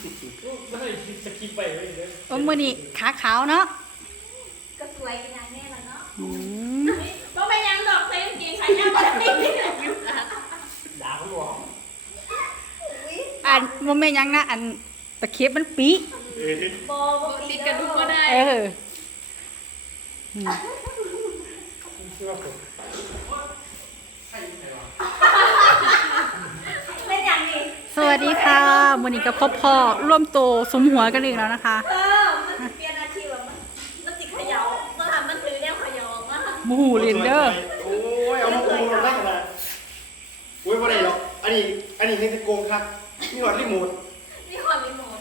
ไม่ได้สกิปไปเลยเด้อมื้อนี้ขาขาวเนาะก็สวยเป็นอย่างแน่แล้วเนาะก็ไม่ยังดอกเต็มกินขายยังไม่ได้ด่าเขาบอกอันบ่แม่นหยังนะอันตะเข็บมันปีโบติดกระดูกก็ได้เออชื่อว่าผมเป็นอย่างนี้สวัสดีค่ะมื้อนี้ก็พบพ่อร่วมโตสมหัวกันอีกแล้วนะคะมันเปลี่ยนอาชีพแล้วมันติดเขย่ามันทำมันถือแนวเขย่ามาหมูเรนเดอร์โอ้ยเอามาโกงเราได้ขนาดโอ้ยบ่ได้หรอกอันนี้นี่คือโกงครับนี่หอดรีโมทนี่ความมีหมด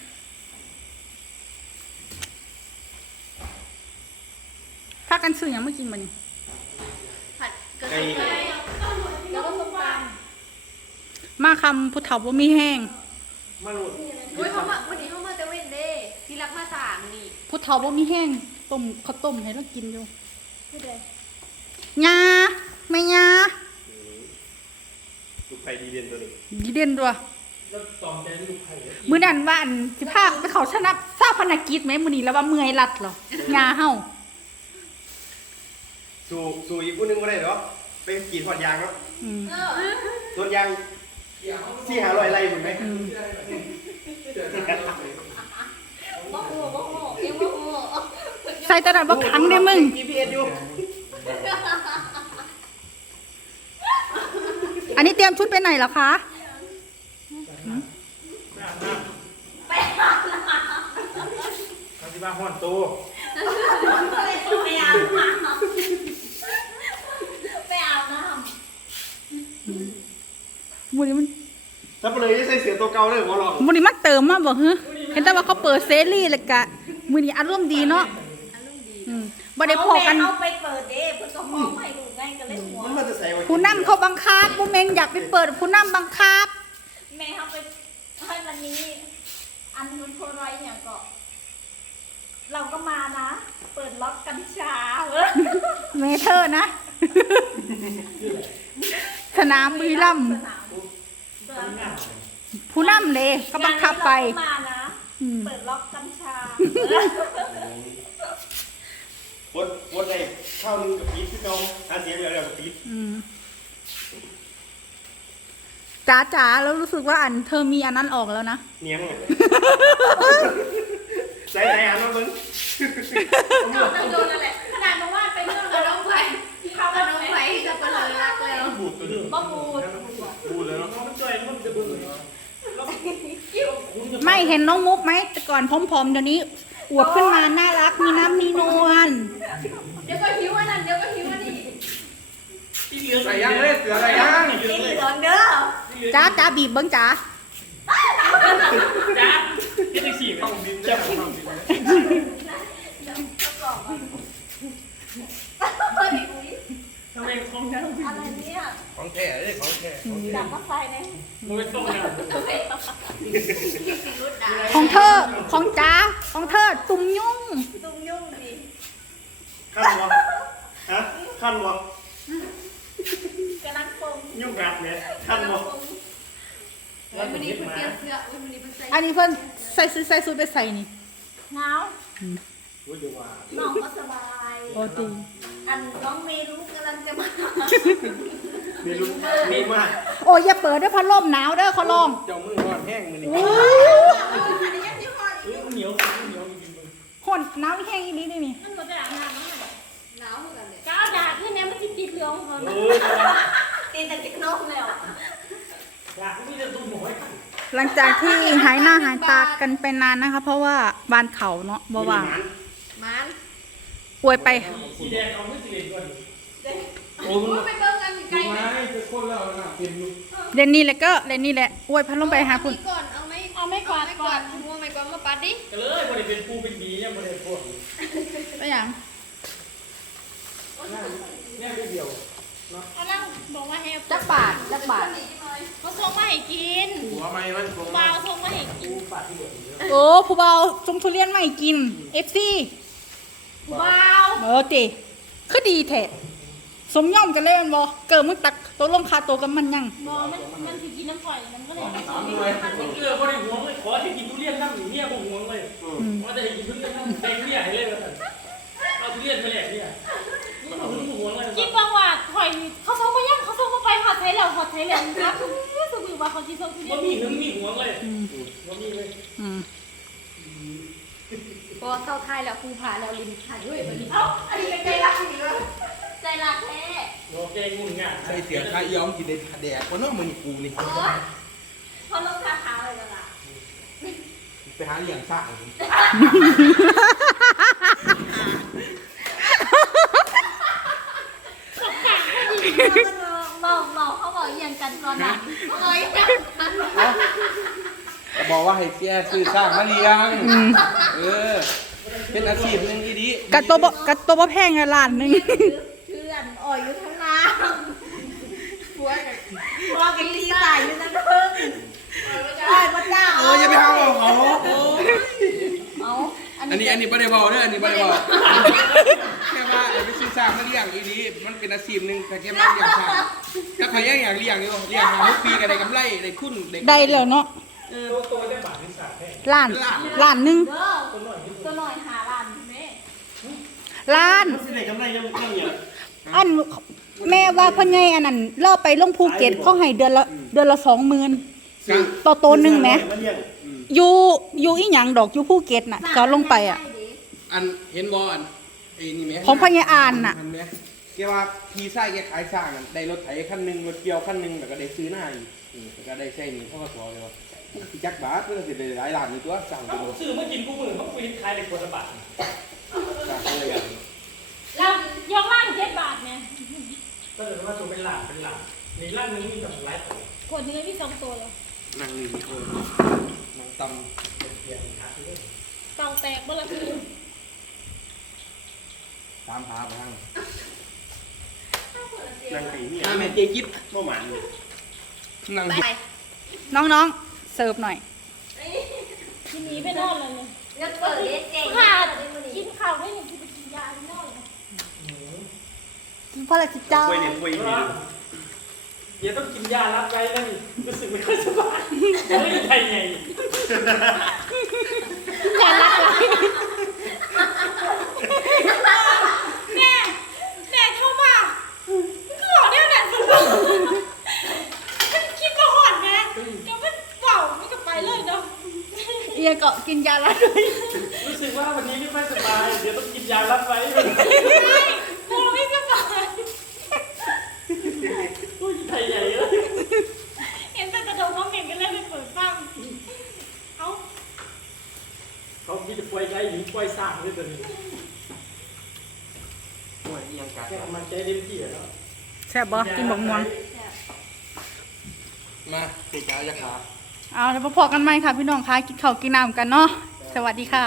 พากันซื้อหยังมากินมื้อนี้ผัดกระไก่สุนแล้วก็ส้มตมาคำผู้เฒ่าบ่มีแห้งมาโหลดำอุ้ยเขามาวันนี้เขามาเตเว่นเด้ที่รักมาสามนี่ผู้เฒ่าบ่มีแห้งต้มข้าวต้มให้เรากินอยู่พูดเลยยาแม่ยาลูกไผ่ดีเด่นตัวนี้ดีเด่นตัวแล้วตอมใจลูกไผ่มื้อนั้นว่าอันสิพาไปเขาชนะทราบภารกิจไหมมื้อนี้แล้วว่าเมื่อยรัดเหรอยาเฮาสู่อีกผู้หนึงบ่ได้หรอกไปกรีดหอดยางเนาะอืมรถยาง400ไร่พุ่นไหมบ่โหบ่โหยังบ่โหใส่ตะนั้นบ่ขังได้มึง GPS อยู่อันนี้เตรียมชุดไปไหนเหรอคะเขาที่บ้านห้อนโตไปอาบน้ำไปอาบน้มื้อนี้มันถ้าไปเลยใส่เสือตัวเก่าเลยบ่หรอกมื้อนี้มันเติมมาบ่ฮึเห็นแต่ว่าเขาเปิดเซรีแล้วก็มื้อนี้อารมณ์ดีเนาะอารมณ์ดีอืมำบ่ได้พอกันเอาไปเปิดเด้เพิ่นก็มองให้ดูง่ายก็เลยหัวมันมาจะใส่ไว้ผู้นำเขาบังคับบ่แม่นอยากไปเปิดผู้นำบังคับแม่เขาไปให้วันนี้ อันมันโพลอยอย่างก็ เราก็มานะ เปิดล็อกกัญชาเว้ยเมเธอร์นะ สนามบุรีรัมย์ผู้นำเลยก็บังคับไปเราก็มานะอืมเปิดล็อกกัญชาวดได้ข้าวนึงกับปี๊ดคือเก่าหาเสียงแล้วกับปี๊ดอืมจ๋าแล้วรู้สึกว่าอันเธอมีอันนั้นออกแล้วนะเนียงอะใส่อันมาเบิ่งเราโดนนั่นแหละขนาดมาว่าไปเรื่องกับน้องไผ่เขากับน้องไผ่จะเป็นเลยรักแล้วบูดตัวนี้บ่บูดบูดเลยเนาะมันจ่อยมันจะเบิ่งแล้วไม่เห็นน้องมุกไหมแต่ก่อนผอมๆเดี๋ยวนี้อวบขึ้นมาน่ารักมีน้ำมีนวลเดี๋ยวก็หิวอันนั้นเดี๋ยวก็หิวอันนี้ที่เหลือใส่ยังเลยเสือใส่ยังสีเหลืองเด้อจ๋าบีบเบิ้งจ๋าจ้าที่ได้สี่ต้องดินจะพูด ทำไมของฉันอะไรเนี่ยของแท้เลยของแท้ของแท้จับมาใส่เลยมันเป็นต้มยำของเธอของจ๋าของเธอตุ่มยุ่งตุ้มยุ่งดิขั้นวะฮะขั้นวะกำลังปรุงยุ่งกัดเนี่ยขั้นวะวันนี้เพิ่งเตรียมเสื้อวันนี้เพิ่งใส่อันนี้เพิ่นใส่สูทไปใส่นี่หนาวรู้จักว่าน้องก็สบายโอ้ตีอันน้องเมรู้กำลังจะมามีรู้มีมากโอ้ยอย่าเปิดเด้อพัดลมหนาวเด้อขอร้องเจ้ามือร้อนแห้งมือนี่อู้เหนียวเหนียวจริงๆหอนหนาวแห้งอีนี้นี่มันหมดจะอาบน้ำแล้วหนาวเหมือนกันเลยก้าวดาขึ้นเนี่ยมันติดติดเหลืองเขาเอนะอตีแต่ติดนกแล้วอยากมีแต่ตุ้มหอยหลังจากที่หายหน้าหายตากันไปนานนะคะ เพราะว่าบ้านเขาเนาะบ่ว่างมันป่วยไปสีแดงเอาไม่สีแดงก่อนโอ้ยไปเบิ่งกันไกลไหมจะคนแล้วนะเป็นอยู่เรนนี่แหละก็เรนนี่แหละอวยพัดลมไปหาคุณก่อนเอาไม่กวาดก่อนหัวไม่กวาดมาปัดดิก็เลยบริเป็นปูเป็นบียังบริพวกไปอย่างเนี่ยเดียวกำลังบอกว่าให้จักบาทเขาส่งมาให้กินหัวไม่มันคงวาวส่งมาให้กินปูปาดที่บดโอ้ผู้เบาจงทุเรียนมาให้กิน FC วาวเออติคือดีแท้สมย่อมกันเลยมันบ่เกิดมึงตักตัวลงคาตัวกับมันยังบอมันถือกินน้ำฝอยมันก็เลยถามเลยบ่ได้ห่วงเลยขอให้กินทุเรียนน้ำเนี่ยบ่ห่วงเลยว่าจะให้กินทุเรียนน้ำแดงเนี่ยให้เลยว่าเอาทุเรียนมาแลกเนี่ยบ่ห่วงเลยกินบางว่าถอยเขาส่งมาย่ำเขาส่งมาไปหอดไทยแล้วครับสมมติว่าเขาที่ส่งทุเรียบ่นมีหึงมีห่วงเลยบ่มีเลยพอเข้าค่ายแล้วครูพาแล้วลินถ่ายด้วยวันนี้เอ้าอันนี้ใจรักอีกแล้วใจรักแท้โอเคงุ่นง่ายใส่เสียค่าย้อมกินได้แดกว่าน้องมึงกูนี่โอ๊ยเขาลงคาขาวเลยกันล่ะไปหาเลี้ยงสร้างเมาเขาบอกอย่างกันก่อนนะเอ้ยก็บอกว่าให้เสียซื้อสร้างมาเลี้ยงเป็นอาชีพหนึงที่ดีกัดตัวบ่แพงอะล้านหนึงเพื่อนอ่อยอยู่ทั้งน้ำหัวกันตีตายอยู่ทั้งเพิ่งอ่อยพระเจ้าอย่าไปเอาเขาเอาอันนี้ไม่ได้บอกเด้ออันนี้ไม่ได้บอกแค่ว่าไปซื้อสร้างมาเลี้ยงอีดีมันเป็นอาชีพหนึงแต่แค่มาเลี้ยงสร้างถ้าใครอยากเลี้ยงอยู่เลี้ยงหาปีก็ได้กำไรได้ทุนได้แล้วเนาะตัวได้บาทที่3แท้ล้านหนึงเด้อตัวหน่อยหาล้านแม่ล้านมันสิได้กำไรยังเนี่ยอันแม่ว่าเพิ่นไงอันนั้นล่อไปลงภูเก็ตเขาให้เดือนละ20,000ต่อตัวหนึงแหมอยู่อีหยังดอกอยู่ภูเก็ตน่ะก็ลงไปอ่ะอันเห็นบ่อันไอ้นี่แม่ของพญาอานน่ะแม่แกว่าพี่ไส้แกขายสร้างนั่นได้รถไถคันหนึงรถเกี่ยวคันหนึงแล้วก็ได้ซื้อหน้าอีกแล้วก็ได้ใช้หนี่พ่อสอเลยว่าพี่จักบาทเพิ่นก็สิได้หลายล้านอยู่ตัวสร้างตัวซื้อมากินกูมือเขาไปขายในขวดละบาทสร้างตัวอย่างเรายกล่าง7 บาทเนี่ยก็เลยว่าตัวเป็นหลานในร้านนึงมีแบบหลายตัวขวดนึงพี่2 ตัวเลยนั่งนี่มีคนนั่งตเพียงหาที่เตาแตกบ่ละคือำตามหาไปทางนางไก่เนี่ยแม่เจกิดบ่หมันนั่งไปน้องๆเสิร์ฟหน่อยทีนี้ไปนอนเลยเงินเปิดเด็ดเจ๊งขาดกินข้าวได้ยังกินไปกินยาที่นอนเลยเพราะอะไรจิเจ้าคุยเนี่ยคุยเนี่ยเดี๋ยวต้องกินยารับไว้แล้วนี่รู้สึกไม่ค่อยสบายไม่ได้ไงไงอย่ารักเลยแม่เข้ามาคือหอเนี่ยนั่นสุดคิดมาหอนนะก็มันเป่าไม่กับไปเลยเนาะเอียก็กินยาละด้วยรู้สึกว่าวันนี้ไม่ค่อยสบายเดี๋ยวต้องกินยารับไว้ใช่ตัวไม่สบายอุ้ยไทยใหญ่เลยเห็นแต่กระโดดน้องเหม็นกันเลยไปเปิดฟังเอ้าเขาคิดจะปล่อยไก่หรือปล่อยสร้างด้วยตัวนี้โอ้ยยังกัดแค่มันใจเต็มที่แล้วแซ่บบ่กินบักม่วงมาเจ๊จ้าจะขาเอาแล้วพอกันไหมค่ะพี่น้องคะกินข้าวกินน้ำกันเนาะสวัสดีค่ะ